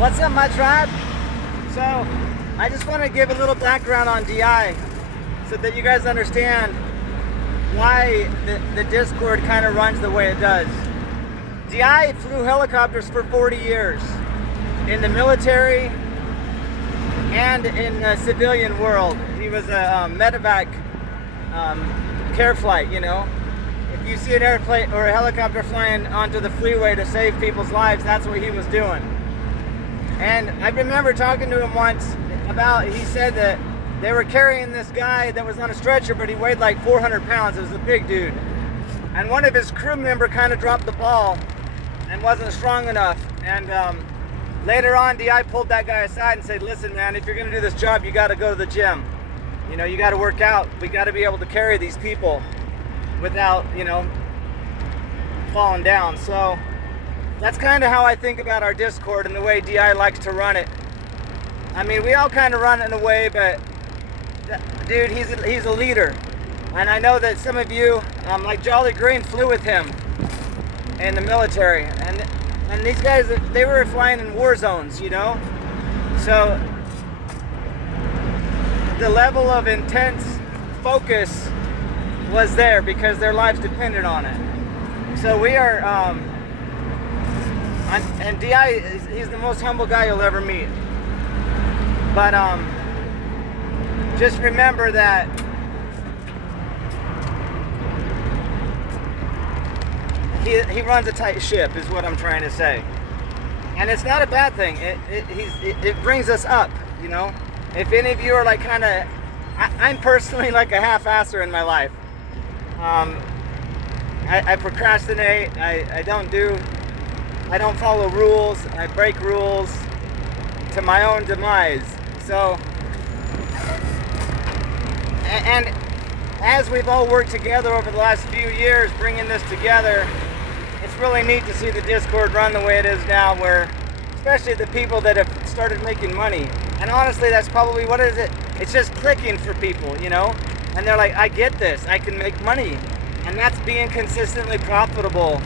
What's up, my tribe? So, I just want to give a little background on DI so that you guys understand why the Discord kind of runs the way it does. DI flew helicopters for 40 years in the military and in the civilian world. He was a medevac care flight, you know. If you see an airplane or a helicopter flying onto the freeway to save people's lives, that's what he was doing. And I remember talking to him once about, he said that they were carrying this guy that was on a stretcher, but he weighed like 400 pounds. It was a big dude. And one of his crew member kind of dropped the ball and wasn't strong enough. And later on, DI pulled that guy aside and said, listen, man, if you're going to do this job, you got to go to the gym. You know, you got to work out. We got to be able to carry these people without, you know, falling down. So that's kind of how I think about our Discord and the way DI likes to run it. I mean, we all kind of run it in a way, but dude, he's a leader. And I know that some of you, like Jolly Green, flew with him in the military. And these guys, they were flying in war zones, you know? So the level of intense focus was there because their lives depended on it. So we are, and DI, he's the most humble guy you'll ever meet. But just remember that he runs a tight ship, is what I'm trying to say. And it's not a bad thing. It brings us up, you know. If any of you are like kind of, I'm personally like a half-asser in my life. I procrastinate. I don't follow rules. I break rules to my own demise. So, and as we've all worked together over the last few years bringing this together, it's really neat to see the Discord run the way it is now, where especially the people that have started making money. And honestly, that's probably, what is it? It's just clicking for people, you know? And they're like, I get this, I can make money. And that's being consistently profitable.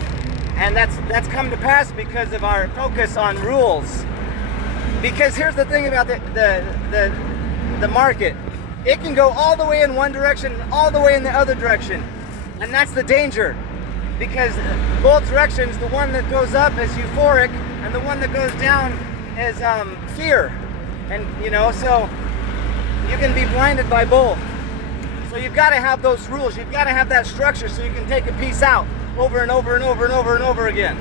And that's come to pass because of our focus on rules. Because here's the thing about the market. It can go all the way in one direction, all the way in the other direction. And that's the danger. Because both directions, the one that goes up is euphoric, and the one that goes down is fear. And, you know, so you can be blinded by both. So you've got to have those rules. You've got to have that structure so you can take a piece out over and over and over and over and over again.